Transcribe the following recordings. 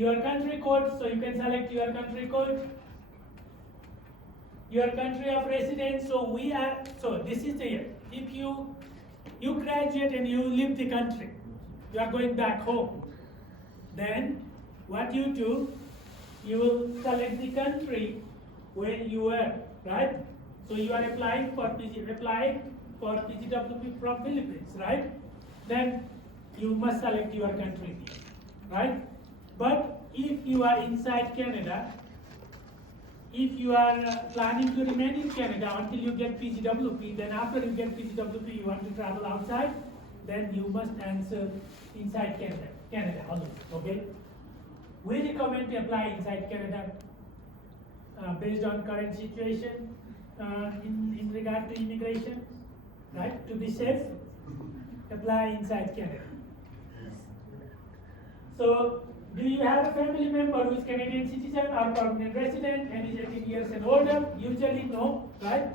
Your country code, so you can select your country code. Your country of residence, so this is the year. If you graduate and you leave the country, you are going back home, then what you do, you will select the country where you were, right? So you are applying for PGWP from Philippines, right? Then you must select your country, right? But if you are inside Canada, if you are planning to remain in Canada until you get PGWP, then after you get PGWP, you want to travel outside, then you must answer inside Canada only, okay? We recommend to apply inside Canada based on current situation in regard to immigration, right? To be safe, apply inside Canada. So, do you have a family member who is Canadian citizen or permanent resident and is 18 years and older? Usually no, right?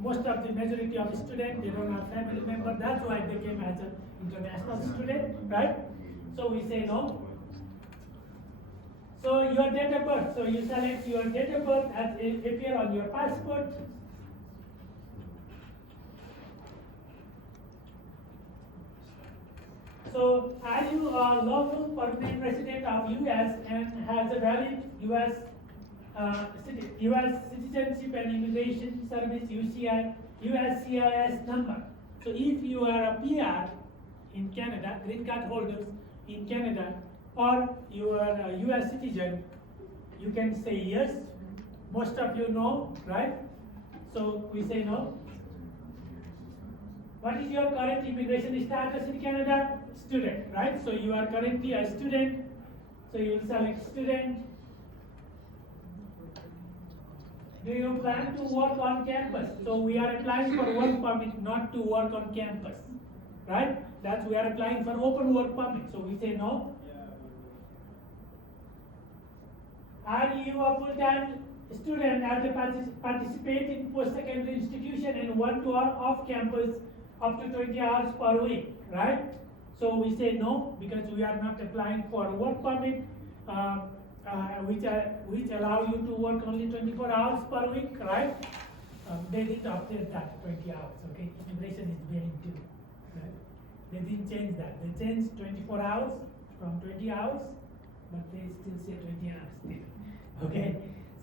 Most of the majority of students, they don't have family member. That's why they came as an international student, right? So we say no. So your date of birth. So you select your date of birth as it appear on your passport. So, are you a lawful permanent resident of US and has a valid US Citizenship and Immigration Service USCIS number? So, if you are a PR in Canada, green card holders in Canada, or you are a US citizen, you can say yes. Most of you know, right? So, we say no. What is your current immigration status in Canada? Student, right? So you are currently a student. So you will select student. Do you plan to work on campus? So we are applying for work permit, not to work on campus, right? That's we are applying for open work permit. So we say no. Are you a full-time student and participate in post-secondary institution and want to work off campus up to 20 hours per week, right? So we say no because we are not applying for work permit, which allow you to work only 24 hours per week, right? They didn't update that 20 hours, okay? Immigration is being due, right? They didn't change that. They changed 24 hours from 20 hours, but they still say 20 hours still, okay?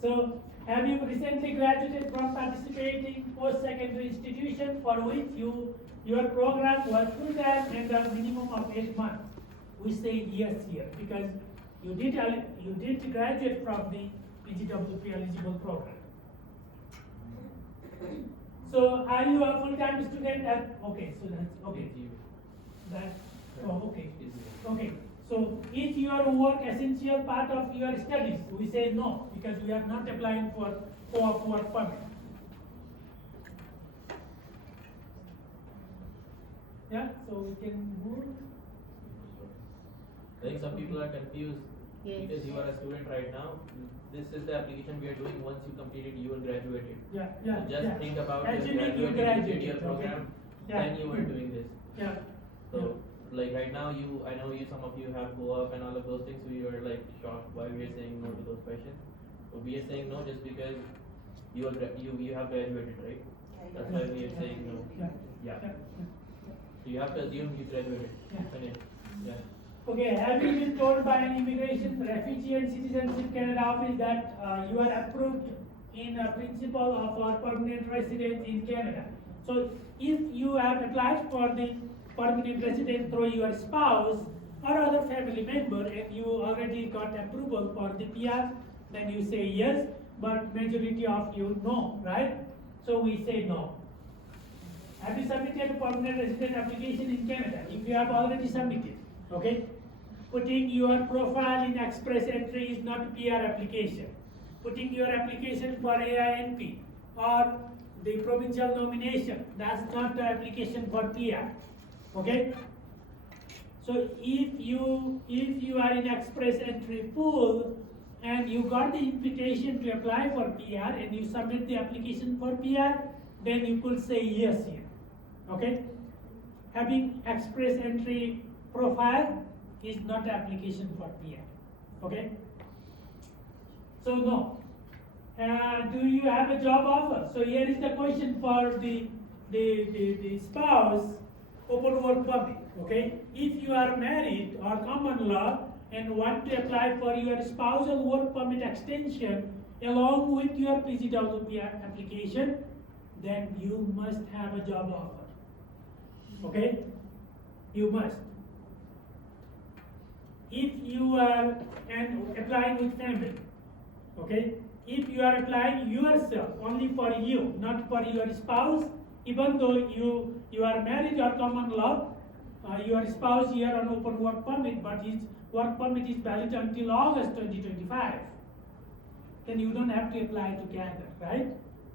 So, have you recently graduated from participating post-secondary institution for which your program was full-time and a minimum of 8 months? We say yes here because you did graduate from the PGWP eligible program. So are you a full-time student at, okay, so that's, okay. Okay. So is your work essential part of your studies? We say no, because we are not applying for co-op work permit. Yeah, so we can move. I think some people are confused because you are a student right now. This is the application we are doing. Once you completed, you will graduate it. So just think about assuming you graduated your program, okay. then you were doing this. Yeah. So like right now, I know some of you have co-op and all of those things. So you are like shocked why we are saying no to those questions. But we are saying no just because you have graduated, right? That's why we are saying no. Yeah. So you have to assume you graduated. Yeah. Okay, have you been told by an Immigration, Refugee and Citizenship Canada office that you are approved in principle of our permanent residence in Canada? So if you have applied for the permanent residence through your spouse or other family member and you already got approval for the PR, then you say yes, but majority of you no, right? So we say no. Have you submitted a permanent resident application in Canada? If you have already submitted, okay? Putting your profile in express entry is not PR application. Putting your application for AINP or the provincial nomination, that's not the application for PR, okay? So if you are in express entry pool and you got the invitation to apply for PR and you submit the application for PR, then you could say yes here, okay? Having express entry profile is not application for PR, Okay? So no. Do you have a job offer? So here is the question for the spouse open work permit. Okay? If you are married or common law and want to apply for your spousal work permit extension along with your PGWP application, then you must have a job offer. Okay? You must. If you are applying with family, okay? If you are applying yourself, only for you, not for your spouse, even though you are married or common law, your spouse here on open work permit, but his work permit is valid until August 2025, then you don't have to apply together, right?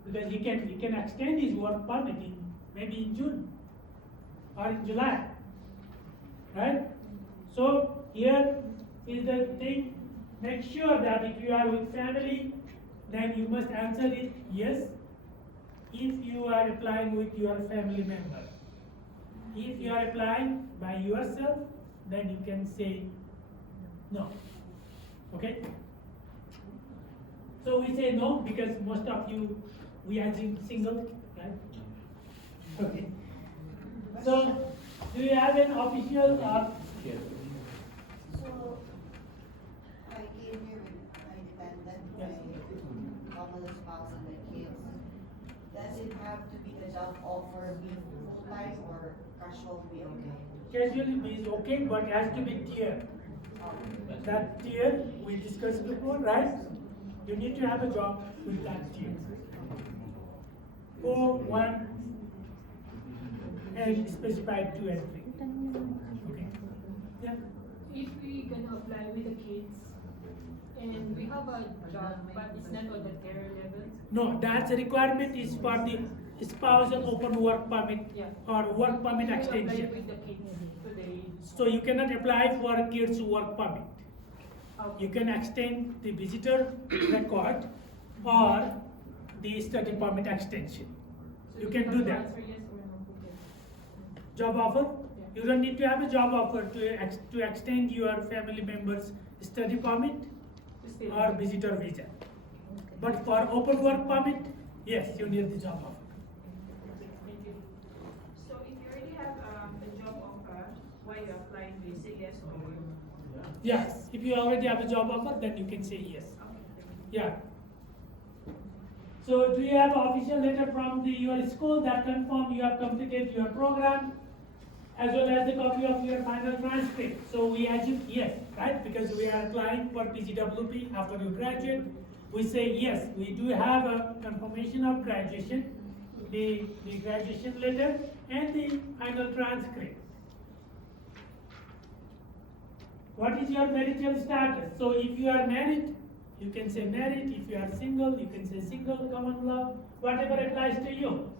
Because he can extend his work permit maybe in June or in July, right? So here is the thing, make sure that if you are with family, then you must answer it yes if you are applying with your family member. If you are applying by yourself, then you can say no. Okay? So we say no because most of you, we are single, right? Okay. So, do you have an official Yes. So, I came here with my dependent, Yes. my common spouse and my kids. Does it have to be the job offer be full-time or casual be okay? casually is okay, but it has to be tiered. That tier we discussed before, right? You need to have a job with that tier. Or 1 and specified 2 and 3. Okay. Yeah. If we gonna apply with the kids and we have a job but it's not on the terror level, No, that's a requirement is for the spousal open work permit Yeah. or work permit we apply extension. with the kids today. So you cannot apply for a kids work permit. Okay. You can extend the visitor record or the study permit extension. So You we can do that. answer yes or no for this. Job offer? Yeah. You don't need to have a job offer to extend your family member's study permit To stay or on. visitor visa. But for open work permit, yes, you need the job offer. Thank you. So if you already have a job offer, why you applying, do you say yes or no? Yes, if you already have a job offer, then you can say yes. Yeah. So do you have an official letter from your school that confirm you have completed your program, as well as the copy of your final transcript? So we assume yes, right? Because we are applying for PGWP after you graduate. We say yes, we do have a confirmation of graduation, the graduation letter and the final transcript. What is your marital status? So if you are married, you can say married. If you are single, you can say single, common law, whatever applies to you.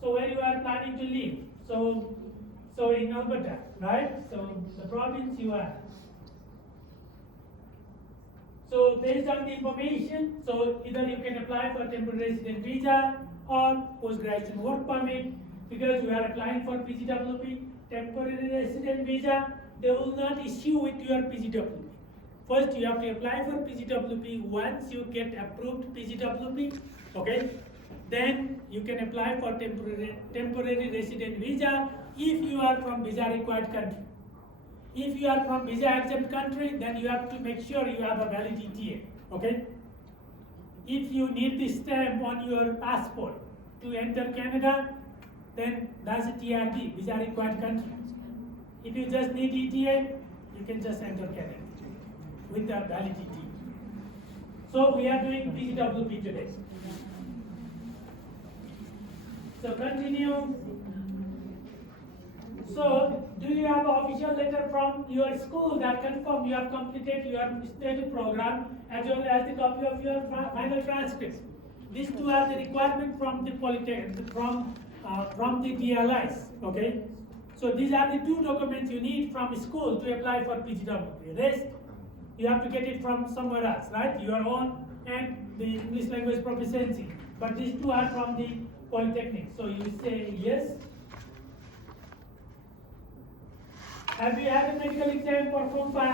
So where you are planning to live? So in Alberta, right? So the province you are. So based on the information, so either you can apply for temporary resident visa or post-graduation work permit. Because you are applying for PGWP, temporary resident visa, they will not issue with your PGWP. First, you have to apply for PGWP. Once you get approved PGWP, okay, then you can apply for temporary resident visa if you are from visa required country. If you are from visa exempt country, then you have to make sure you have a valid ETA, okay? If you need the stamp on your passport to enter Canada, then that's a TRD, visa required country. If you just need ETA, you can just enter Canada with the validity. So we are doing PGWP today. So continue. So do you have an official letter from your school that confirm you have completed your study program as well as the copy of your final transcripts? These two are the requirement from the Polytechnic, from the DLIs, okay? So these are the two documents you need from school to apply for PGWP. Rest, you have to get it from somewhere else, right? Your own and the English language proficiency. But these two are from the Polytechnic. So you say yes. Have you had a medical exam performed by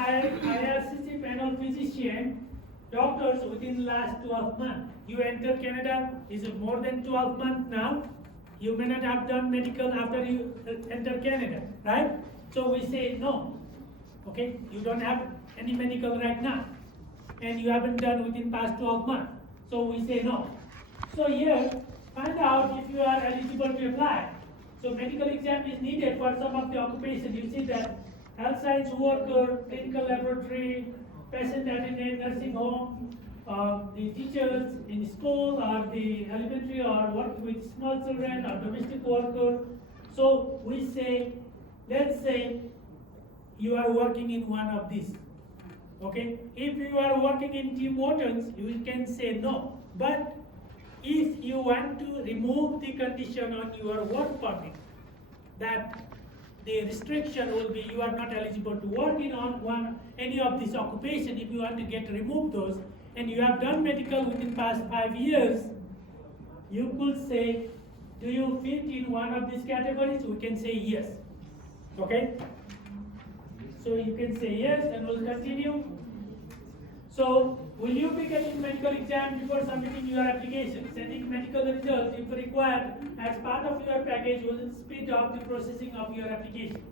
IRCC panel physician? physician, doctors within last 12 months. You enter Canada, is it more than 12 months now? You may not have done medical after you enter Canada, right? So we say no, okay? You don't have any medical right now, and you haven't done within past 12 months. So we say no. So here, find out if you are eligible to apply. So medical exam is needed for some of the occupations. You see that health science worker, clinical laboratory, patient attendant, nursing home, the teachers in school or the elementary or work with small children or domestic worker. So we say, let's say you are working in one of these. Okay? If you are working in Tim Hortons, you can say no. But if you want to remove the condition on your work permit, that the restriction will be you are not eligible to work in on any of these occupation. If you want to get remove those, and you have done medical within past 5 years, you could say, do you fit in one of these categories? We can say yes. Okay? So you can say yes, and we'll continue. So, will you be getting medical exam before submitting your application? Sending medical results, if required, as part of your package will speed up the processing of your application.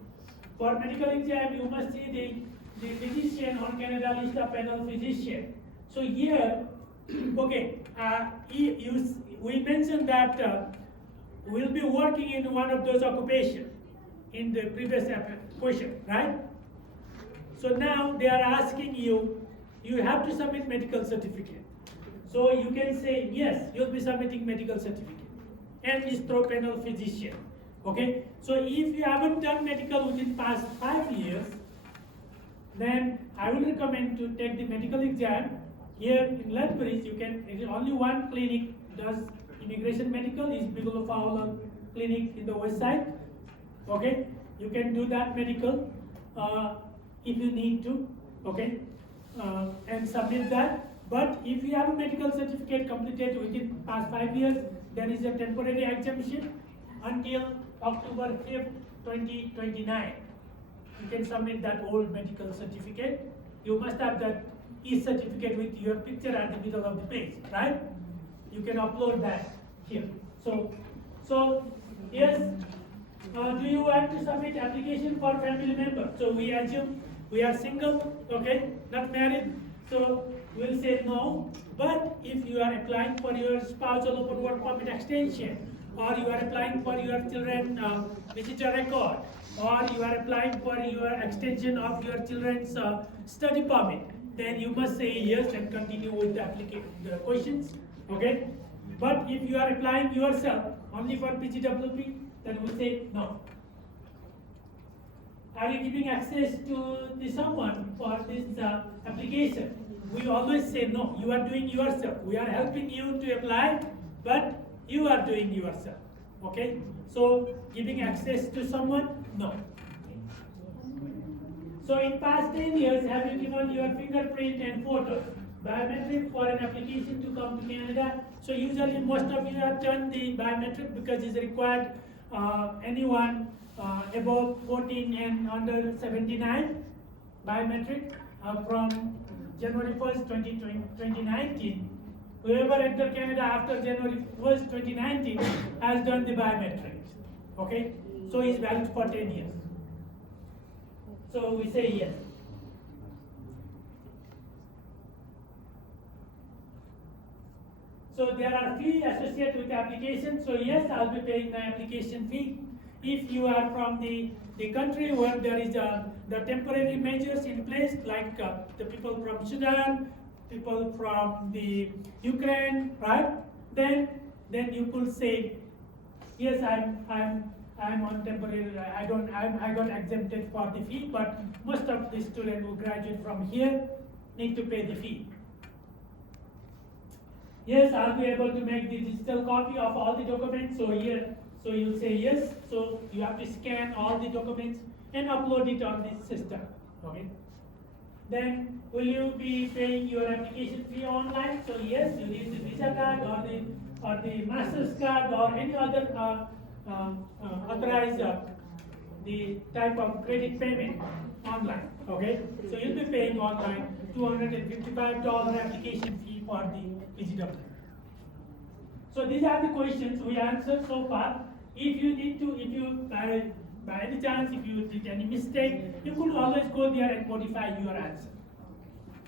For medical exam, you must see the physician on Canada list of panel physician. So here, okay, we mentioned that we'll be working in one of those occupations in the previous question, right? So now they are asking you, you have to submit medical certificate. So you can say, yes, you'll be submitting medical certificate. And is through panel physician. Okay? So if you haven't done medical within past 5 years, then I will recommend to take the medical exam. Here in Lethbridge, you can, only one clinic does immigration medical, is Bigelow Fowler Clinic in the west side. Okay? You can do that medical if you need to. Okay? And submit that. But if you have a medical certificate completed within past 5 years, there is a temporary exemption until October 5th, 2029. You can submit that old medical certificate. You must have that e-certificate with your picture at the middle of the page, right? You can upload that here. So yes, do you want to submit application for family member? So we assume we are single, okay, not married, so we'll say no. But if you are applying for your spousal open work permit extension, or you are applying for your children visitor record, or you are applying for your extension of your children's study permit, then you must say yes and continue with the questions, okay? But if you are applying yourself only for PGWP, then we'll say no. Are you giving access to someone for this application? We always say no, you are doing yourself. We are helping you to apply, but you are doing yourself. Okay? So, giving access to someone? No. So, in past 10 years, have you given your fingerprint and photos? Biometric for an application to come to Canada. So, usually most of you have done the biometric because it's required anyone above 14 and under 79 biometric from January 1st, 2019. Whoever entered Canada after January 1st, 2019 has done the biometrics. Okay? So it's valid for 10 years. So we say yes. So there are fees associated with the application. So yes, I'll be paying my application fee. If you are from the country where there is the temporary measures in place, like the people from Sudan, people from the Ukraine, right? Then you could say, yes, I'm on temporary. I got exempted for the fee, but most of the students who graduate from here need to pay the fee. Yes, I'll be able to make the digital copy of all the documents. So here, so you'll say yes. So you have to scan all the documents and upload it on this system. Okay. Then will you be paying your application fee online? So yes, you need the Visa card or the Master's card or any other authorized the type of credit payment online. Okay. So you'll be paying online. $255 application fee for the PGWP. So these are the questions we answered so far. If you need to, if you by any chance, if you did any mistake, you could always go there and modify your answer.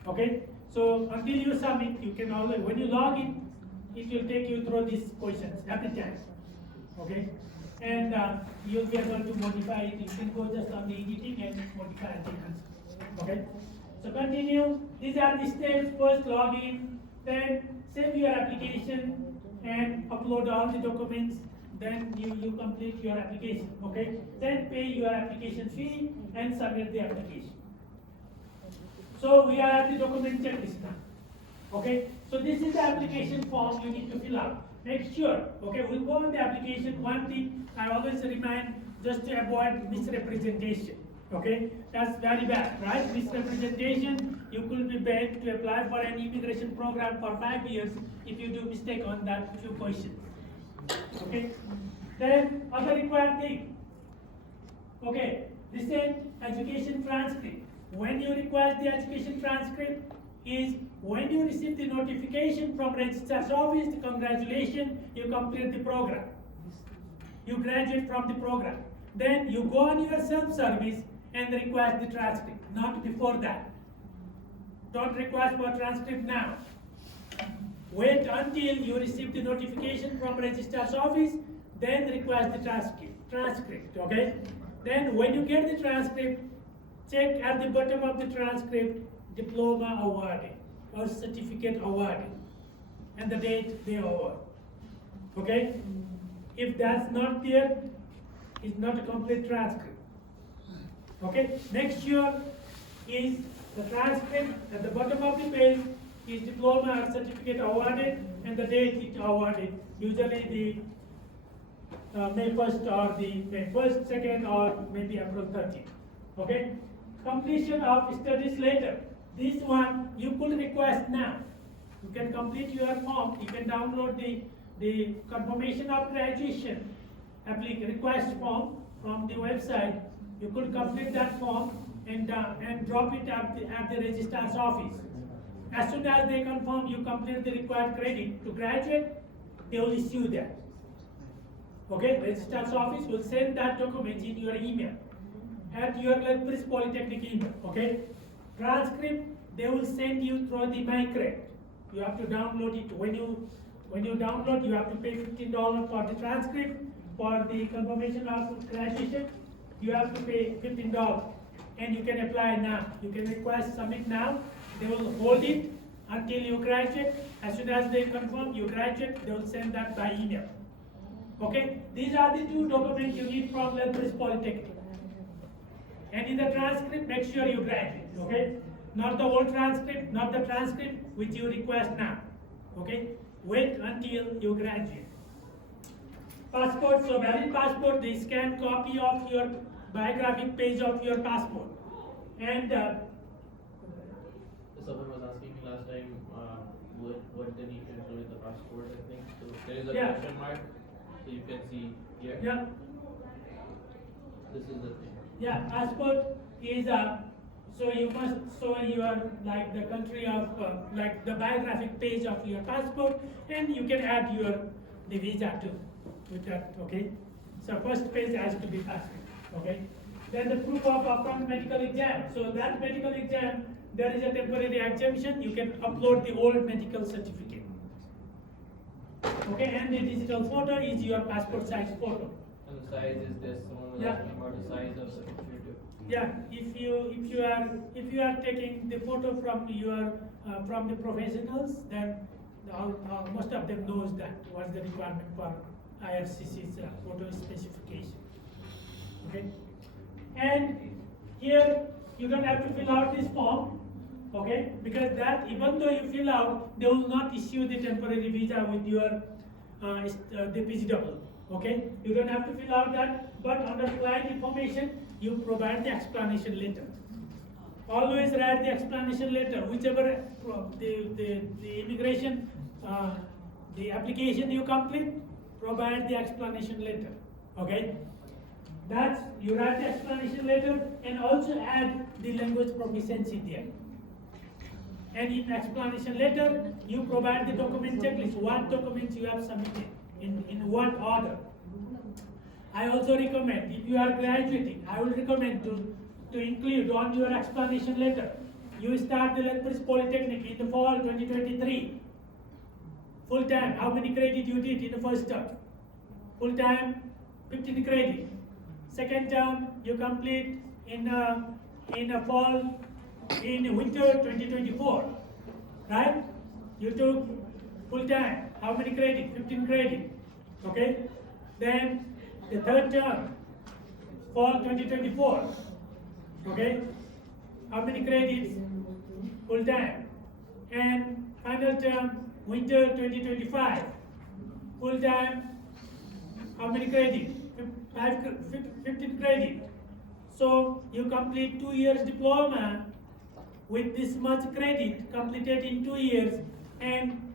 Okay? So until you submit, you can always, when you log in, it will take you through these questions every time. Okay? And you'll be able to modify it. You can go just on the editing and modify the answer. Okay? So continue. These are the steps. First log in, then save your application and upload all the documents. Then you complete your application. Okay? Then pay your application fee and submit the application. So we are at the document checklist now. Okay? So this is the application form you need to fill out. Make sure, okay, we'll go on the application. One thing I always remind, just to avoid misrepresentation. Okay? That's very bad, right? Misrepresentation, you could be banned to apply for an immigration program for 5 years if you do mistake on that few questions. Okay? Then other required thing. Okay, recent education transcript. When you require the education transcript is when you receive the notification from registrar's office, congratulations, you complete the program. You graduate from the program. Then you go on your self-service and request the transcript, not before that. Don't request for transcript now. Wait until you receive the notification from registrar's office, then request the transcript, okay? Then when you get the transcript, check at the bottom of the transcript, diploma awarded or certificate awarded, and the date they award, okay? If that's not there, it's not a complete transcript. Okay, next sure is the transcript at the bottom of the page is diploma or certificate awarded and the date it awarded, usually the May 1st or the May 1st, 2nd or maybe April 30th. Okay, completion of studies later. This one you could request now. You can complete your form, you can download the confirmation of graduation request form from the website. You could complete that form and drop it at the registrar's office. As soon as they confirm you complete the required credit to graduate, they will issue that. Okay, registrar's office will send that document in your email at your Lethbridge Polytechnic email. Okay, transcript they will send you through the MyCred. You have to download it. When you download, you have to pay $15 for the transcript. For the confirmation of graduation, you have to pay $15, and you can apply now. You can request submit now. They will hold it until you graduate. As soon as they confirm you graduate, they will send that by email. Okay, these are the two documents you need from Lethbridge Polytechnic. And in the transcript, make sure you graduate. Okay, not the old transcript, not the transcript which you request now. Okay, wait until you graduate. Passport, so valid passport, the scanned copy of your biographic page of your passport. And someone was asking me last time, what they need to include in the passport, I think. So there is a Yeah. question mark, so you can see here. yeah, This is the thing. yeah, passport is so you must show your like the country of like the biographic page of your passport, and you can add the visa too with that. Okay, so first page has to be passport. Okay, then the proof of upfront medical exam. So that medical exam, there is a temporary exemption. You can upload the old medical certificate. Okay, and the digital photo is your passport size photo. And the size is this. Someone was Yeah. asking about the size of the certificate too. Yeah, if you are taking the photo from from the professionals, then most of them knows that what's the requirement for IRCC's photo specification. Okay, and here you don't have to fill out this form. Okay, because that even though you fill out, they will not issue the temporary visa with your the PGW. Okay, you don't have to fill out that, but under client information, you provide the explanation letter. Always write the explanation letter, whichever the immigration, the application you complete, provide the explanation letter. Okay, that's you write the explanation letter and also add the language proficiency there. And in explanation letter, you provide the document checklist, what documents you have submitted in what order. I also recommend, if you are graduating, I will recommend to include on your explanation letter, you start the Lethbridge Polytechnic in the fall 2023. Full time, how many credit you did in the first term? Full time, 15 credit. Second term, you complete in fall, in winter 2024, right? You took full time, how many credit? 15 credit, okay? Then the third term, fall 2024, okay? How many credits? Full time. And final term, winter 2025, full time, how many credit? 15 credit. So you complete 2 years diploma with this much credit completed in 2 years, and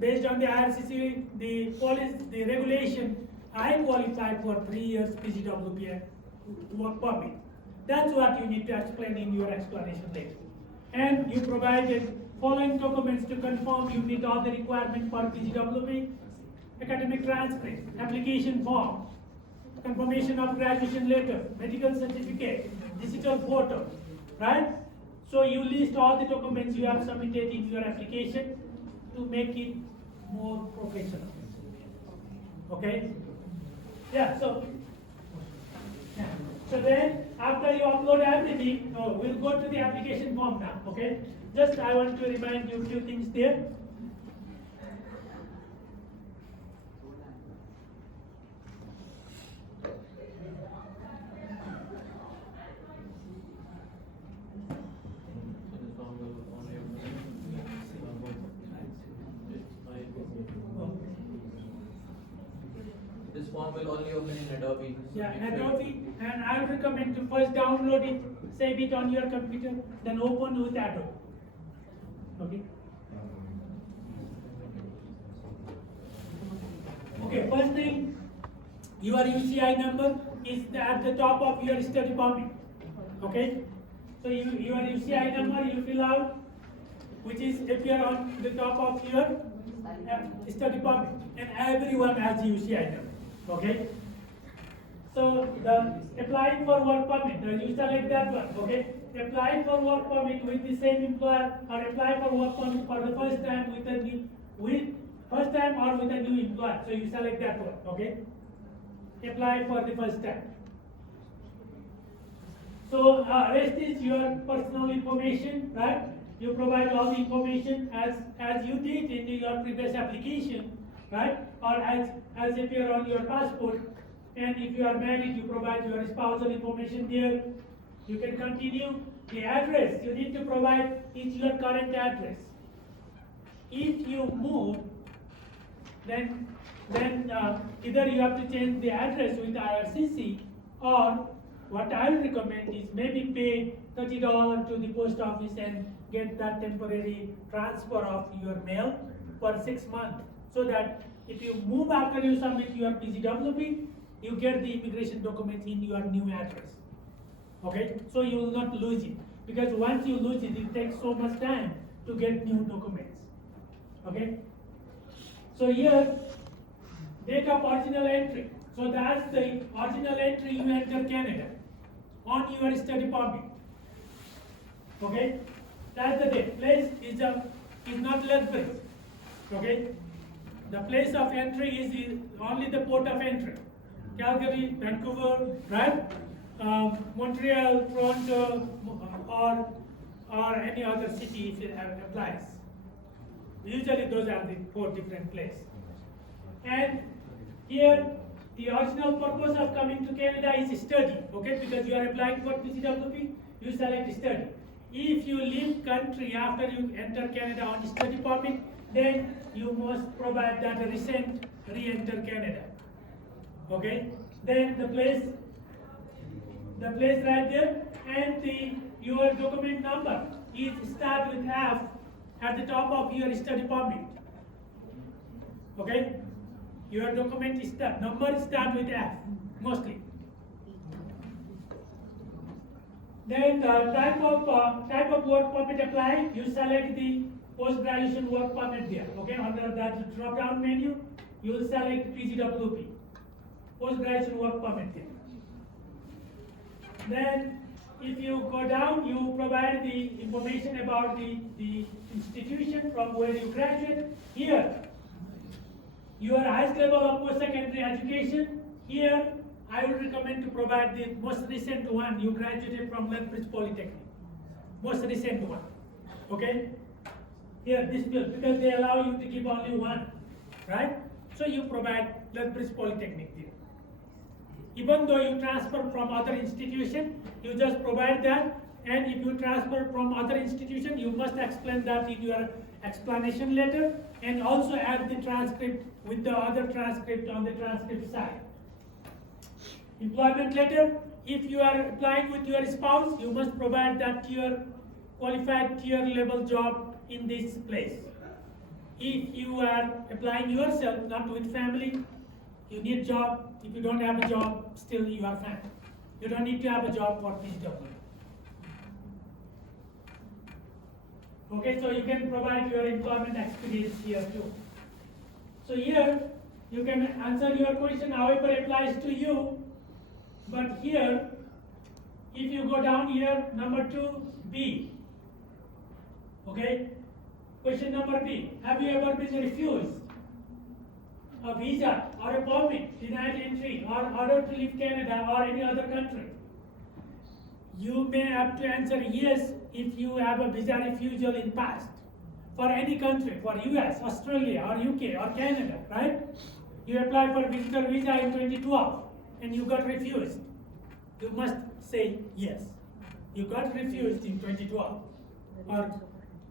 based on the IRCC, the policy, the regulation, I qualify for 3 years PGWP work permit. That's what you need to explain in your explanation letter. And you provided following documents to confirm you meet all the requirements for PGWP: academic transcript, application form, confirmation of graduation letter, medical certificate, digital photo, right? So you list all the documents you have submitted in your application to make it more professional. Okay? Yeah, so then after you upload everything, we'll go to the application form now, okay? Just I want to remind you a few things there. This form will only open in Adobe. Yeah, Adobe, and I would recommend to first download it, save it on your computer, then open with Adobe. Okay. Okay, first thing, your UCI number is at the top of your study permit. Okay, so your UCI number you fill out, which is appear on the top of your study permit, and everyone has UCI number. Okay. So the applying for work permit, you select that one. Okay. Apply for work permit with the same employer, or apply for work permit for the first time with a new first time or with a new employer. So you select that one. Okay. Apply for the first time. So rest is your personal information, right? You provide all the information as you did in your previous application, right? Or as appear on your passport. And if you are married, you provide your spousal information there. You can continue. The address, you need to provide is your current address. If you move, then either you have to change the address with IRCC, or what I will recommend is maybe pay $30 to the post office and get that temporary transfer of your mail for 6 months, so that if you move after you submit your PGWP, you get the immigration documents in your new address. Okay, so you will not lose it, because once you lose it, it takes so much time to get new documents. Okay, so here, date of original entry. So that's the original entry you enter Canada on your study permit. Okay, that's the date. Place is not Lethbridge. Okay, the place of entry is only the port of entry. Calgary, Vancouver, right? Montreal, Toronto, or any other city if it applies. Usually those are the 4 different places. And here, the original purpose of coming to Canada is study, okay? Because you are applying for PGWP, you select study. If you leave country after you enter Canada on study permit, then you must provide that recent re-enter Canada. Okay? Then the place right there, and your document number is start with F at the top of your study permit. Okay? Your document number start with F mostly. Then type of work permit apply. You select the post-graduation work permit there. Okay, under that drop-down menu, you will select PGWP, post-graduation work permit there. Then, if you go down, you provide the information about the institution from where you graduate. Here, your highest level of post-secondary education. Here, I would recommend to provide the most recent one. You graduated from Lethbridge Polytechnic. Most recent one. Okay? Here, this field, because they allow you to give only one. Right? So you provide Lethbridge Polytechnic there. Even though you transfer from other institution, you just provide that. And if you transfer from other institution, you must explain that in your explanation letter, and also add the transcript with the other transcript on the transcript side. Employment letter, if you are applying with your spouse, you must provide that tier, qualified tier level job in this place. If you are applying yourself, not with family, you need job. If you don't have a job, still you are fine. You don't need to have a job for PGW. Okay, so you can provide your employment experience here too. So here, you can answer your question however applies to you. But here, if you go down here, number 2B, okay? Question number B, have you ever been refused a visa or a permit, denied entry, or order to leave Canada or any other country? You may have to answer yes if you have a visa refusal in past. For any country, for US, Australia, or UK, or Canada, right? You applied for visitor visa in 2012 and you got refused. You must say yes. You got refused in 2012 or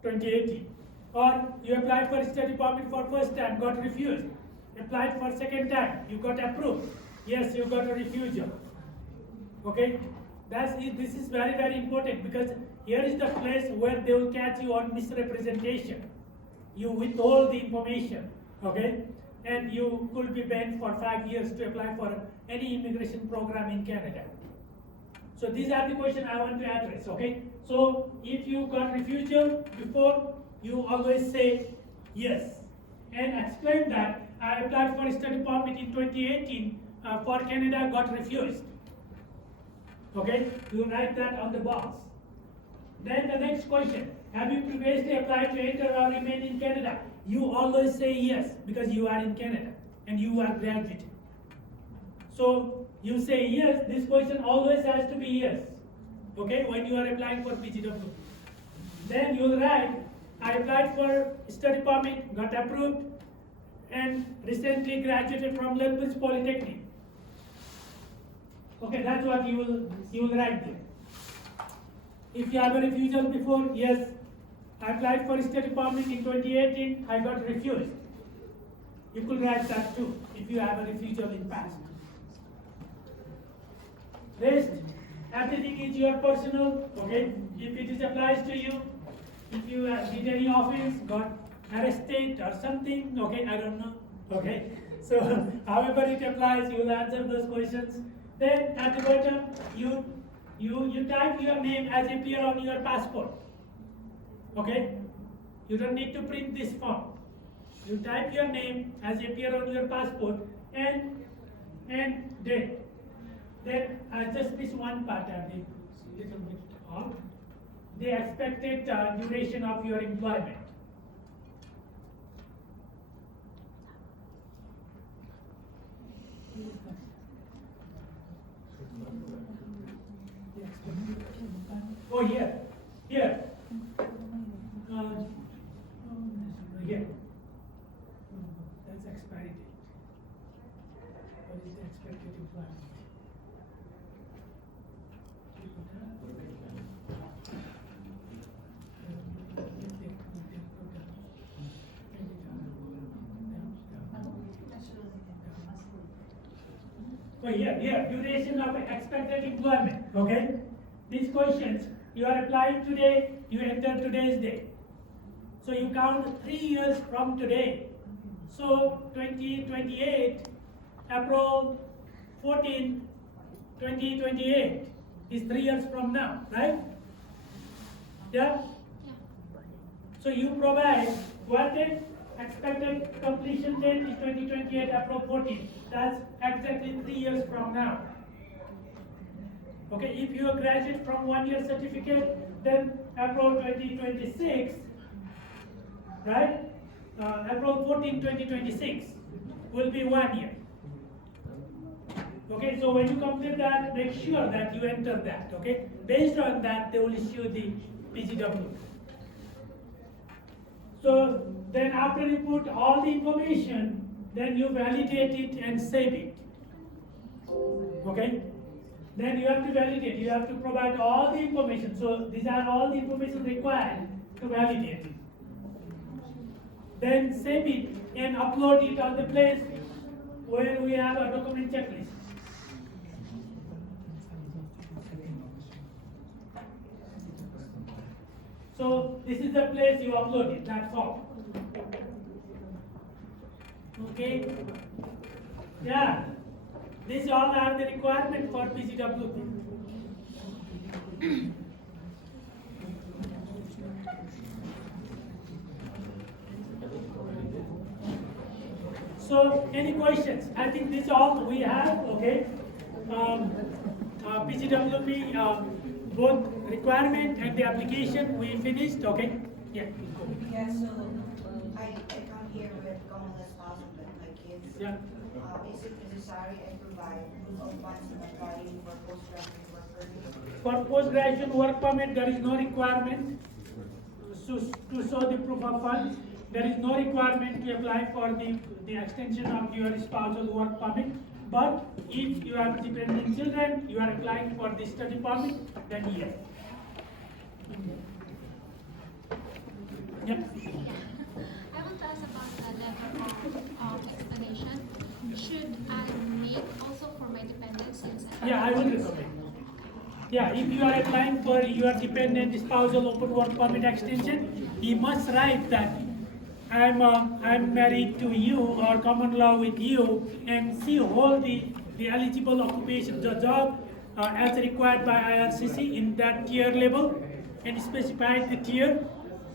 2018. Or you applied for study permit for first time, got refused. Applied for second time, you got approved. Yes, you got a refusal. Okay? This is very, very important, because here is the place where they will catch you on misrepresentation. You withhold the information, okay? And you could be banned for 5 years to apply for any immigration program in Canada. So these are the questions I want to address, okay? So if you got refusal before, you always say yes. And explain that I applied for a study permit in 2018 for Canada, got refused. Okay, you write that on the box. Then the next question, have you previously applied to enter or remain in Canada? You always say yes, because you are in Canada and you are graduated. So you say yes, this question always has to be yes. Okay, when you are applying for PGW. Then you will write, I applied for study permit, got approved, and recently graduated from Lethbridge Polytechnic. Okay, that's what you will write there. If you have a refusal before, yes, I applied for study permit in 2018, I got refused. You could write that too, if you have a refusal in past. Rest, everything is your personal, okay? If it is applies to you, if you did any offense, got arrested or something, okay, I don't know, okay? So, however it applies, you will answer those questions. Then at the bottom, you type your name as appear on your passport. Okay? You don't need to print this form. You type your name as appear on your passport and date. Then I just missed one part, a little bit off. The expected duration of your employment. Oh, here. Here. Here. That's expiry date. What is the expected employment? So here, duration of expected employment, okay? These questions, you are applying today, you enter today's date. So you count 3 years from today. So 2028, April 14, 2028. is 3 years from now, right? Yeah? So you provide what date? Expected completion date is 2028 April 14. That's exactly 3 years from now. Okay, if you graduate from 1 year certificate, then April 2026, right? April 14, 2026 will be 1 year. Okay, so when you complete that, make sure that you enter that, okay? Based on that, they will issue the PGW. So then after you put all the information, then you validate it and save it. Okay? Then you have to validate, you have to provide all the information. So these are all the information required to validate it. Then save it and upload it on the place where we have a document checklist. So this is the place you upload it, that form. Okay? Yeah. These all are the requirement for PGWP. So any questions? I think this all we have, okay? PGWP, both requirement and the application we finished, okay? Yeah. Yeah, so I come here with common spouse and with my kids. Yeah. Is it necessary I provide proof of funds in applying for postgraduate work permit? For postgraduate work permit, there is no requirement to show the proof of funds. There is no requirement to apply for the extension of your spousal work permit. But if you have dependent children, you are applying for the study permit, then yes. Yep. I want to ask about the letter of explanation. Should I make also for my dependents since Yeah, I will recommend. Yeah, if you are applying for your dependent spousal open work permit extension, you must write that I'm married to you or common law with you, and see all the eligible occupation, the job as required by IRCC in that tier level, and specify the tier,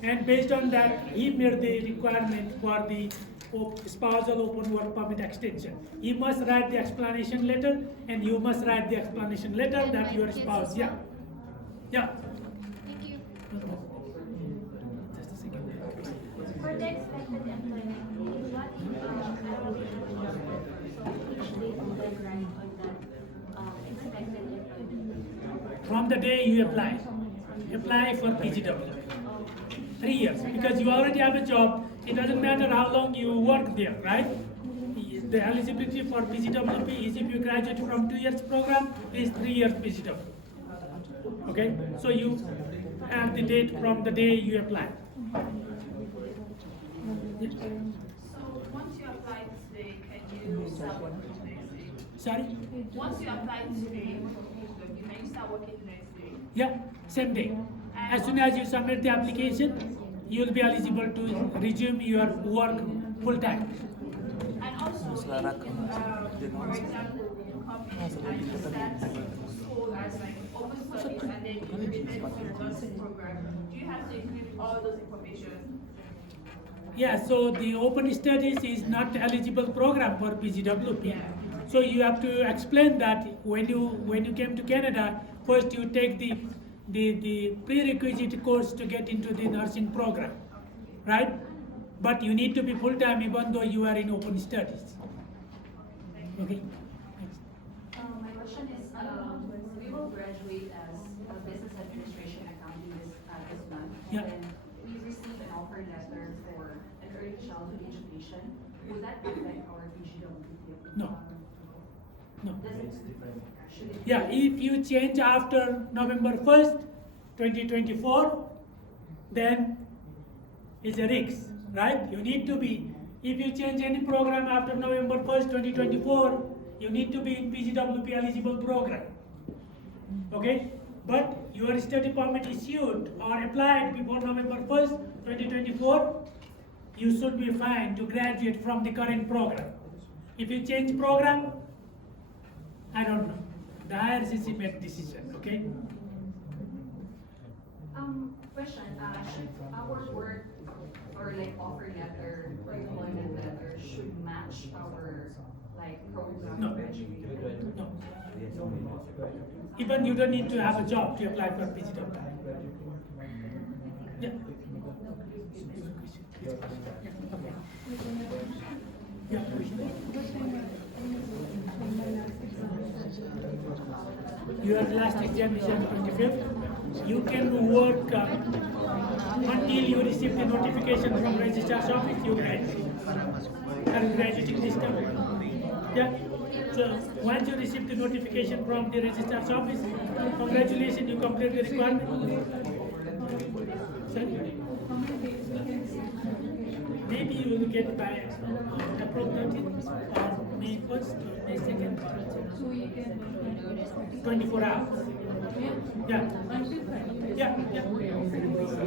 and based on that he made the requirement for the spousal open work permit extension. You must write the explanation letter, and you must write the explanation letter And that my your kids spouse, as yeah. well? Yeah. Thank you. Just a second. For the expected employment, what if I will be employed? So which date will I write on that expected employment? From the day you apply for PGW. 3 years, because you already have a job. It doesn't matter how long you work there, right? The eligibility for PGWP is if you graduate from 2 years program is 3 years PGW. Okay, so you have the date from the day you apply. So once you apply today, can you start working the next day? Sorry? Once you apply today for PGWP, can you start working the next day? Yeah, same day. As soon as you submit the application, you will be eligible to resume your work full time. And also, if, for example, you come in and you start school as like open studies and then you related to the nursing program, do you have to include all those information? Yeah, so the open studies is not eligible program for PGWP. So you have to explain that when you came to Canada, first you take the prerequisite course to get into the nursing program, right? But you need to be full time even though you are in open studies. Okay. My question is, we will graduate as a business administration accounting this month, and Yeah. then we receive an offer letter for an early childhood education. Would that affect our PGWP? No. No. Does it? Should it? Yeah, if you change after November 1st, 2024, then it's a risk, right? You need to be, if you change any program after November 1st, 2024, you need to be in PGWP eligible program. Okay? But your study permit issued or applied before November 1st, 2024, you should be fine to graduate from the current program. If you change program, I don't know. The IRCC made decision, okay? Question, should our work or like offer letter or employment letter should match our like program No. graduate? No. Even you don't need to have a job to apply for PGWP. Yeah. Yeah. Your last exam is on 25th. You can work until you receive the notification from registrar's office. You graduate. Are you graduating this time? Yeah. So once you receive the notification from the registrar's office, congratulations, you complete the requirement. Sorry? Maybe you will get by April 13th or May 1st or May 2nd. 24 hours. Yeah. Yeah, yeah. Yeah.